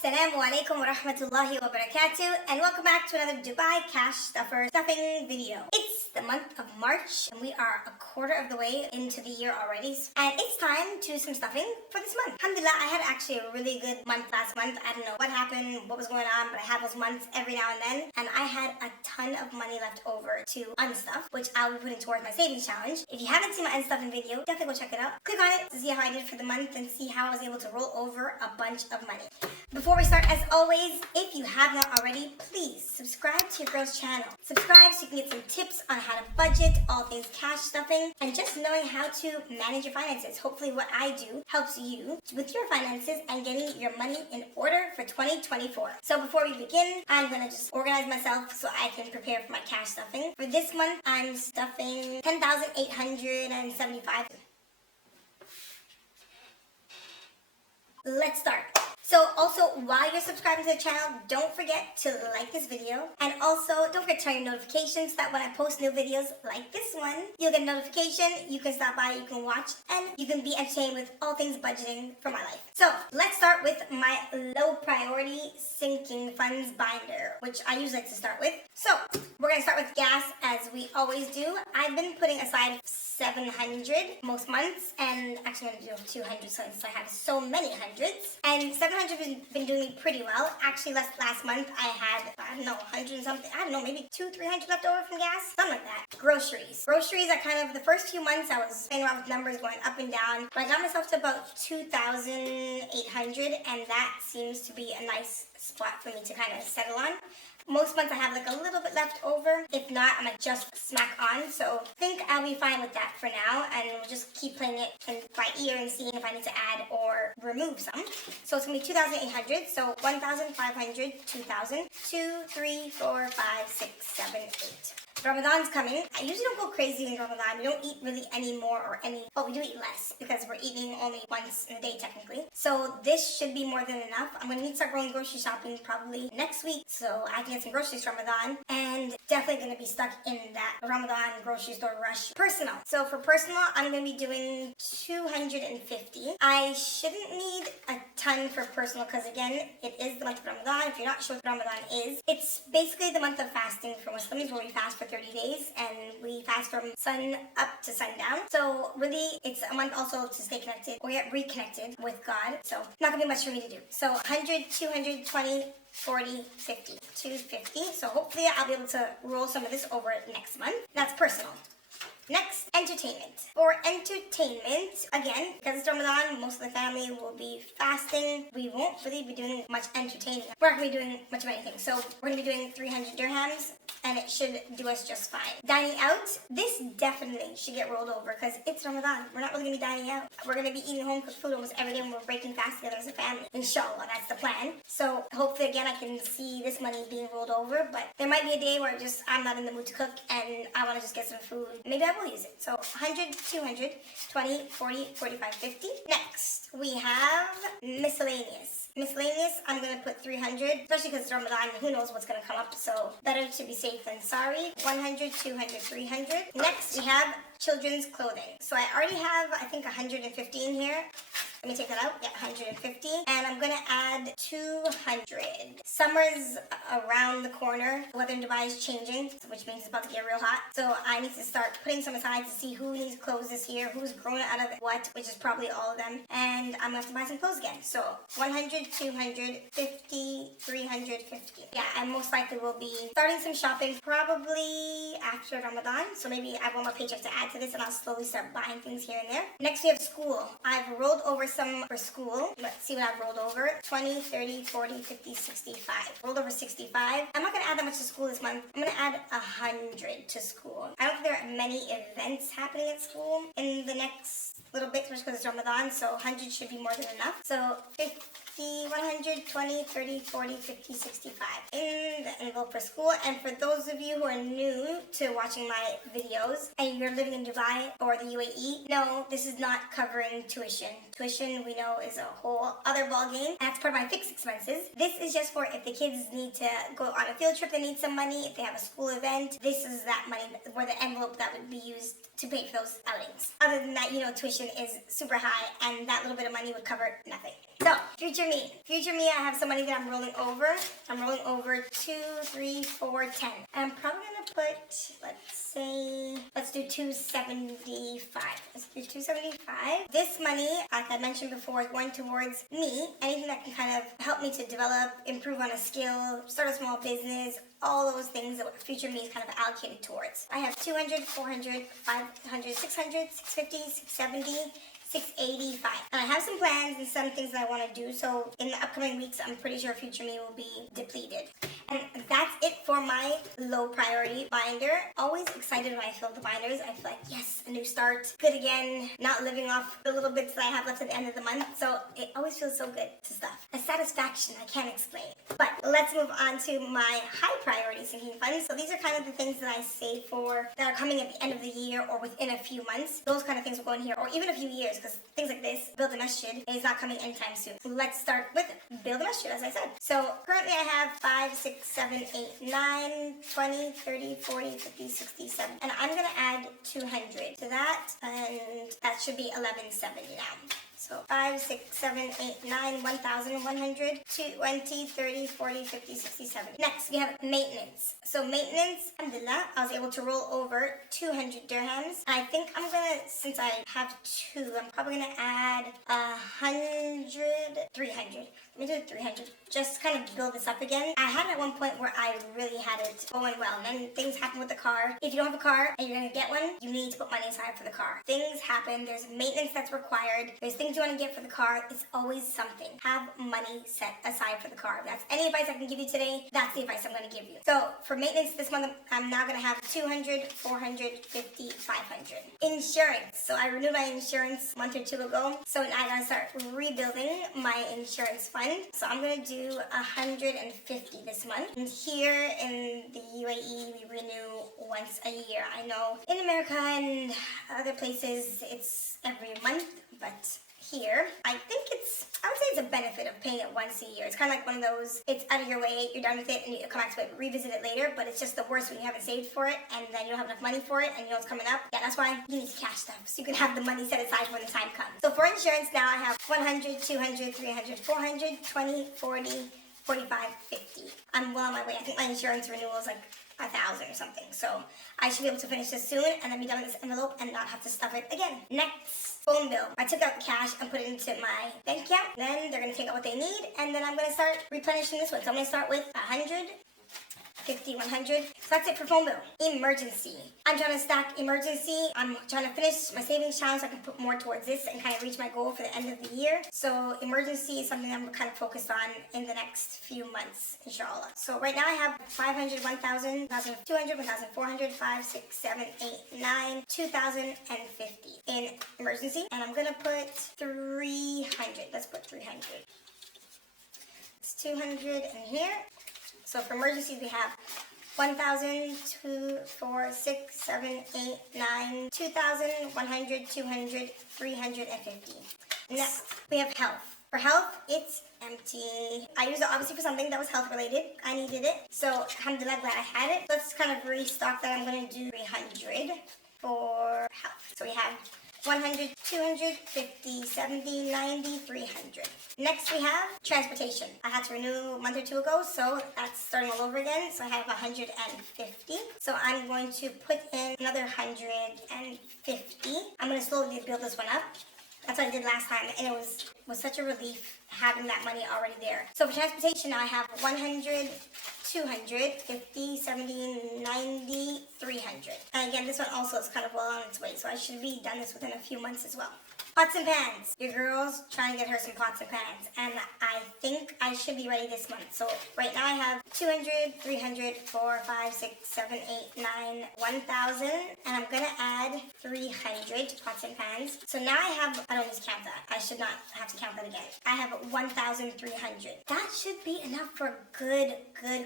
Assalamu alaikum wa rahmatullahi wa barakatuh, and welcome back to another Dubai Cash Stuffer stuffing video. It's the month of March and we are a quarter of the way into the year already, and it's time to do some stuffing for this month. Alhamdulillah, I had actually a really good month last month. I don't know what happened, what was going on, but I had those months every now and then, and I had a ton of money left over to unstuff, which I'll be putting towards my savings challenge. If you haven't seen my unstuffing video, definitely go check it out. Click on it to see how I did for the month and see how I was able to roll over a bunch of money. Before we start, as always, if you have not already, please subscribe to your girl's channel. Subscribe so you can get some tips on how to budget, all things cash stuffing, and just knowing how to manage your finances. Hopefully what I do helps you with your finances and getting your money in order for 2024. So before we begin, I'm going to just organize myself so I can prepare for my cash stuffing. For this month, I'm stuffing 10,875. Let's start. So also, while you're subscribing to the channel, don't forget to like this video, and also don't forget to turn your notifications so that when I post new videos like this one, you'll get a notification, you can stop by, you can watch, and you can be entertained with all things budgeting for my life. So let's start with my low priority sinking funds binder, which I usually like to start with. So we're going to start with gas as we always do. I've been putting aside 700 most months, and actually I'm going to do 200 since I have so many hundreds, and 700 has been doing me pretty well. Actually, last month I had, I don't know, 100 and something, I don't know, maybe 200-300 left over from gas, something like that. Groceries are kind of, the first few months I was playing around with numbers, going up and down, but I got myself to about 2,800, and that seems to be a nice spot for me to kind of settle on. Most months I have like a little bit left over. If not, I might just smack on. So I think I'll be fine with that for now, and we'll just keep playing it by ear and seeing if I need to add or remove some. So it's gonna be 2,800. So 1,500, 2,000, 2, 3, 4, 5, 6, 7, 8. Ramadan's coming. I usually don't go crazy in Ramadan. We don't eat really any more or any, well, we do eat less because we're eating only once in a day technically. So this should be more than enough. I'm going to need to start going grocery shopping probably next week so I can get some groceries for Ramadan, and definitely going to be stuck in that Ramadan grocery store rush. Personal. So for personal, I'm going to be doing 250. I shouldn't need a ton for personal because again, it is the month of Ramadan. If you're not sure what Ramadan is, it's basically the month of fasting for Muslims where we fast for 30 days and we fast from sun up to sundown. So really it's a month also to stay connected or get reconnected with God. So not gonna be much for me to do. So 100, 220, 40, 50, 250. So hopefully I'll be able to roll some of this over next month. That's personal. Next, entertainment. For entertainment, again, because it's Ramadan, most of the family will be fasting. We won't really be doing much entertaining. We're not going to be doing much of anything. So we're going to be doing 300 dirhams, and it should do us just fine. Dining out, this definitely should get rolled over because it's Ramadan. We're not really going to be dining out. We're going to be eating home cooked food almost every day when we're breaking fast together as a family. Inshallah, that's the plan. So hopefully, again, I can see this money being rolled over, but there might be a day where I'm not in the mood to cook and I want to just get some food. Maybe I will use it. So 100, 200, 20, 40, 45, 50. Next, we have miscellaneous. Miscellaneous, I'm going to put 300, especially because it's Ramadan, who knows what's going to come up, so better to be safe than sorry. 100, 200, 300. Next, we have children's clothing. So I already have, I think, 115 here. Let me take that out. Yeah, 150. And I'm going to add 200. Summer's around the corner. The weather in Dubai is changing, which means it's about to get real hot. So I need to start putting some aside to see who needs clothes this year, who's grown out of what, which is probably all of them. And I'm going to have to buy some clothes again. So 100, 200, 50, 350. Yeah, I most likely will be starting some shopping probably after Ramadan. So maybe I have one more paycheck to add to this and I'll slowly start buying things here and there. Next, we have school. I've rolled over some for school. Let's see what I've rolled over. 20, 30, 40, 50, 65. Rolled over 65. I'm not going to add that much to school this month. I'm going to add 100 to school. I don't think there are many events happening at school in the next little bit, especially because it's Ramadan, so 100 should be more than enough. So 50, 100, 20, 30, 40, 50, 65 in the envelope for school. And for those of you who are new to watching my videos and you're living in Dubai or the UAE, no, this is not covering tuition. Tuition, we know, is a whole other ball game. That's part of my fixed expenses. This is just for if the kids need to go on a field trip, they need some money. If they have a school event, this is that money, where the envelope that would be used to pay for those outings. Other than that, you know, tuition is super high and that little bit of money would cover nothing. So, future me. Future me, I have some money that I'm rolling over. I'm rolling over 2, 3, 4, 10. And I'm probably gonna put, let's do 275. Let's do 275. This money, like I mentioned before, is going towards me. Anything that can kind of help me to develop, improve on a skill, start a small business, all those things that future me is kind of allocated towards. I have 200, 400, 500, 600, 650, 670, 685. And I have some plans and some things that I want to do. So in the upcoming weeks, I'm pretty sure future me will be depleted. And that's it for my low priority binder. Always excited when I fill the binders. I feel like, yes, a new start, good again, not living off the little bits that I have left at the end of the month. So it always feels so good to stuff. A satisfaction I can't explain. But let's move on to my high priority sinking funds. So these are kind of the things that I save for that are coming at the end of the year or within a few months. Those kind of things will go in here, or even a few years, because things like this, build a masjid, is not coming anytime soon. Let's start with build a masjid, as I said. So currently I have 5, 6, 7, 8, 9, 20, 30, 40, 50, 60, 70. And I'm gonna add 200 to that, and that should be 1170 now. So 5, 6, 7, 8, 9, 1,100, 20, 30, 40, 50, 60, 70. Next, we have maintenance. So maintenance, alhamdulillah, I was able to roll over 200 dirhams. I think I'm gonna, since I have 2, I'm probably gonna add 100, 300. Let me do 300. Just kind of build this up again. I had it at one point where I really had it going well, and then things happen with the car. If you don't have a car and you're gonna get one, you need to put money aside for the car. Things happen. There's maintenance that's required. There's things you want to get for the car. It's always something. Have money set aside for the car. If that's any advice I can give you today, that's the advice I'm going to give you. So for maintenance this month, I'm now going to have 200, 400, 50, 500. Insurance. So I renewed my insurance a month or 2 ago. So now I got to start rebuilding my insurance fund. So I'm going to do 150 this month. And here in the UAE, we renew once a year. I know in America and other places, it's every month, but here, I would say it's a benefit of paying it once a year. It's kind of like one of those, it's out of your way, you're done with it, and you come back to it, revisit it later, but it's just the worst when you haven't saved for it, and then you don't have enough money for it, and you know it's coming up. Yeah, that's why you need to cash stuff, so you can have the money set aside when the time comes. So for insurance now, I have 100, 200, 300, 400, 20, 40, 45, 50. I'm well on my way. I think my insurance renewal is like 1,000 or something. So I should be able to finish this soon and then be done with this envelope and not have to stuff it again. Next, phone bill. I took out the cash and put it into my bank account. Then they're going to take out what they need, and then I'm going to start replenishing this one. So I'm going to start with 100, 50, 100. So that's it for phone bill. Emergency. I'm trying to stack emergency. I'm trying to finish my savings challenge so I can put more towards this and kind of reach my goal for the end of the year. So emergency is something I'm kind of focused on in the next few months, inshallah. So right now I have 500, 1,000, 1,200, 1,400, 5, 6, 7, 8, 9, 2,050 in emergency. And I'm going to put 300. Let's put 300. It's 200 in here. So for emergencies, we have 1,000, 2, 4, 6, 7, 8, 9, 2,000, 100, 200, 350. Next, we have health. For health, it's empty. I used it obviously for something that was health related. I needed it. So alhamdulillah, glad I had it. Let's kind of restock that. I'm going to do 300 for health. So we have 100, 200, 50, 70, 90, 300. Next we have transportation. I had to renew a month or 2 ago, so that's starting all over again. So I have 150. So I'm going to put in another 150. I'm going to slowly build this one up. That's what I did last time, and it was such a relief having that money already there. So for transportation now I have 100, 200, 50, 70, 90, 300. And again, this one also is kind of well on its way, so I should be done this within a few months as well. Pots and pans. Your girl's trying to get her some pots and pans, and I think I should be ready this month. So right now I have 200, 300, 4, 5, 6, 7, 8, 9, 1,000, and I'm gonna add 300 to pots and pans. So now I don't need to count that. I should not have to count that again. I have 1,300. That should be enough for a good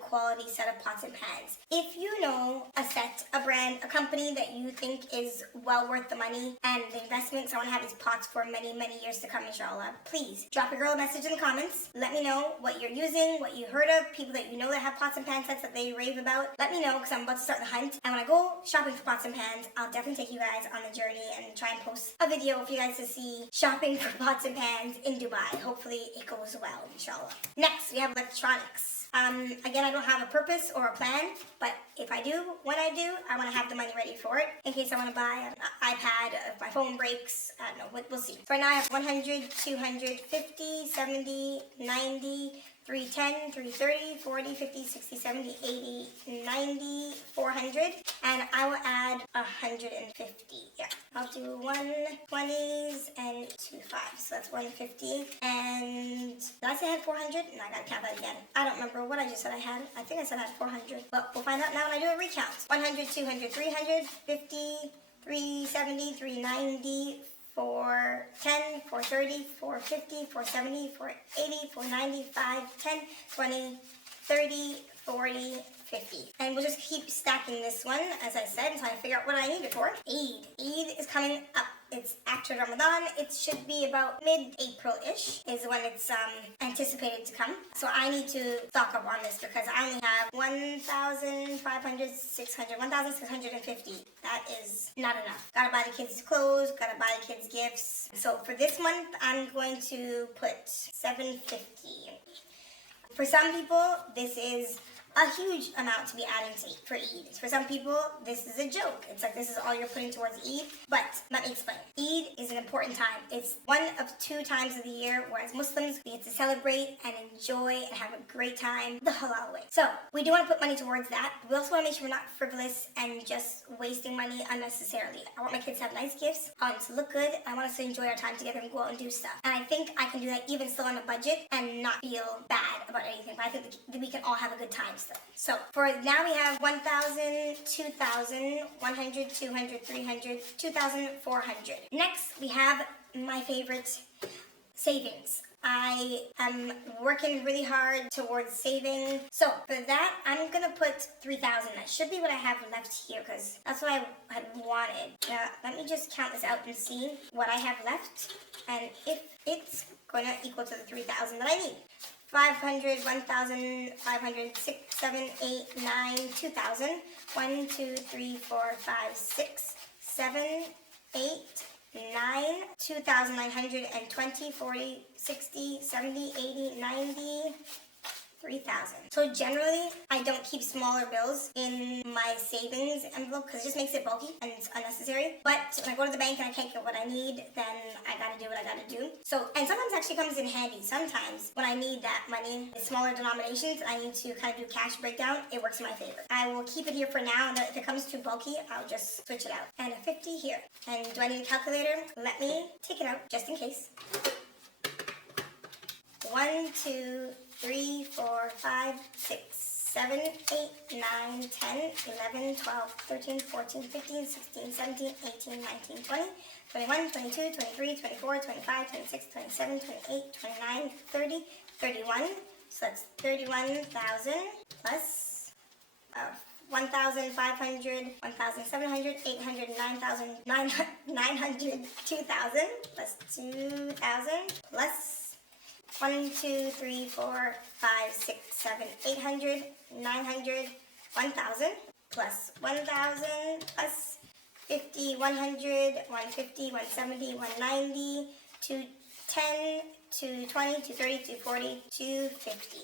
quality set of pots and pans. If you know a set, a brand, a company that you think is well worth the money and the investment, so I want to have these pots lots for many, many years to come, inshallah. Please drop a girl a message in the comments. Let me know what you're using, what you heard of, people that you know that have pots and pan sets that they rave about. Let me know, because I'm about to start the hunt. And when I go shopping for pots and pans, I'll definitely take you guys on the journey and try and post a video for you guys to see shopping for pots and pans in Dubai. Hopefully it goes well, inshallah. Next, we have electronics. Again, I don't have a purpose or a plan, but if I do, when I do, I want to have the money ready for it in case I want to buy an iPad, if my phone breaks. I don't know, we'll see. So right now I have 100, 200, 50, 70, 90, 310, 330, 40, 50, 60, 70, 80, 90, 400, and I will add 150. Yeah, I'll do 120s and 2 5s. So that's 150. And did I say I had 400? No, I gotta count that again. I don't remember what I just said I had. I think I said I had 400, but we'll find out now when I do a recount. 100, 200, 300, 50, 370, 390, 410, 430, 450, 470, 480, 490, 5, 10, 20, 30, 40, 50. And we'll just keep stacking this one, as I said, until I figure out what I need it for. Eid. Eid is coming up. It's after Ramadan. It should be about mid-April-ish is when it's anticipated to come. So I need to stock up on this because I only have 1,500, 600, 1,650. That is not enough. Gotta buy the kids clothes, gotta buy the kids gifts. So for this month, I'm going to put 750. For some people, this is a huge amount to be adding to for Eid. For some people, this is a joke. It's like this is all you're putting towards Eid. But let me explain. Eid is an important time. It's one of 2 times of the year where as Muslims, we get to celebrate and enjoy and have a great time the halal way. So we do want to put money towards that. But we also want to make sure we're not frivolous and just wasting money unnecessarily. I want my kids to have nice gifts. I want them to look good. I want us to enjoy our time together and go out and do stuff. And I think I can do that even still on a budget and not feel bad about anything. But I think that we can all have a good time still. So for now we have 1,000, 2,000, 100, 200, 300, 2,400. Next we have my favorite, savings. I am working really hard towards saving. So for that, I'm gonna put 3,000. That should be what I have left here because that's what I had wanted. Now, let me just count this out and see what I have left and if it's gonna equal to the 3,000 that I need. 500, 1,000, 500, 6, 7, 8, 9, 2,000. 1, 2, 3, 4, 5, 6, 7, 8, 9, 2,920, 40, 60, 70, 80, 90, 3,000. So generally, I don't keep smaller bills in my savings envelope because it just makes it bulky and it's unnecessary. But when I go to the bank and I can't get what I need, then I gotta do what I gotta do. So, and sometimes it actually comes in handy. Sometimes when I need that money in smaller denominations, I need to kind of do cash breakdown. It works in my favor. I will keep it here for now, and if it comes too bulky, I'll just switch it out. And a 50 here. And do I need a calculator? Let me take it out just in case. 1, 2, 3, 4, 5, 6, 7, 8, 9, 10, 11, 12, 13, 14, 15, 16, 17, 18, 19, 20, 21, 22, 23, 24, 25, 26, 27, 28, 29, 30, 31. So that's 31,000 plus 1,500, 1,700, 800, 9,000, 900, 2,000 plus 2,000 plus 1, 2, 3, 4, 5, 6, 7, 800, 900, 1,000 plus 1,000 plus 50, 100, 150, 170, 190, 210, 220, 230, 240, 250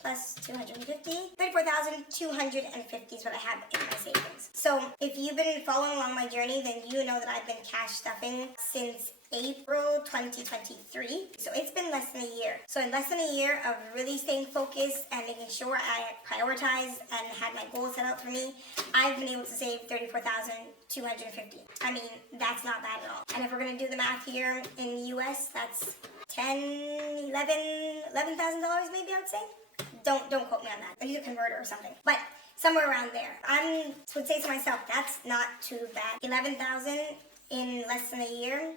plus 250. 34,250 is what I have in my savings. So if you've been following along my journey, then you know that I've been cash stuffing since April 2023. So it's been less than a year. So in less than a year of really staying focused and making sure I prioritize and had my goals set out for me, I've been able to save 34,250. I mean, that's not bad at all. And if we're gonna do the math here in the US, that's $10,000, $11,000 maybe, I would say. Don't quote me on that. I need a converter or something. But somewhere around there. I would say to myself, that's not too bad. 11,000 in less than a year.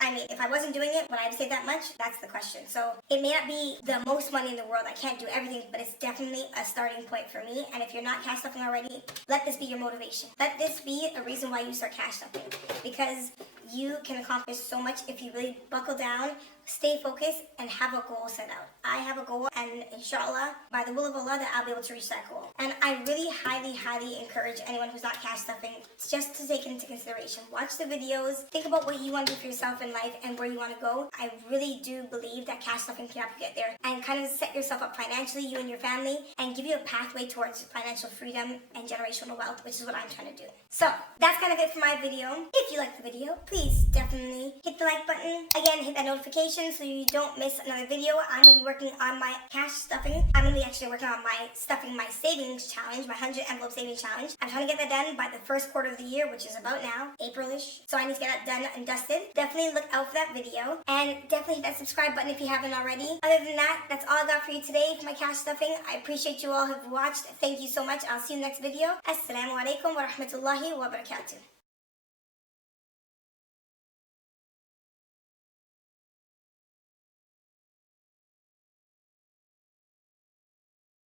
I mean, if I wasn't doing it, would I save that much? That's the question. So it may not be the most money in the world. I can't do everything, but it's definitely a starting point for me. And if you're not cash stuffing already, let this be your motivation. Let this be a reason why you start cash stuffing. Because you can accomplish so much if you really buckle down, stay focused, and have a goal set out. I have a goal, and inshallah, by the will of Allah, that I'll be able to reach that goal. And I really highly encourage anyone who's not cash stuffing just to take it into consideration. Watch the videos, think about what you want to do for yourself in life and where you want to go. I really do believe that cash stuffing can help you get there and kind of set yourself up financially, you and your family, and give you a pathway towards financial freedom and generational wealth, which is what I'm trying to do. So that's kind of it for my video. If you liked the video, please definitely hit the like button. Again, hit that notification so you don't miss another video. I'm going to be working on my cash stuffing. I'm going to be actually working on my stuffing my savings challenge, my 100 envelope savings challenge. I'm trying to get that done by the first quarter of the year, which is about now, April-ish. So I need to get that done and dusted. Definitely look out for that video, and definitely hit that subscribe button if you haven't already. Other than that, that's all I got for you today for my cash stuffing. I appreciate you all who have watched. Thank you so much. I'll see you in the next video. Assalamu alaikum wa rahmatullahi wa barakatuh.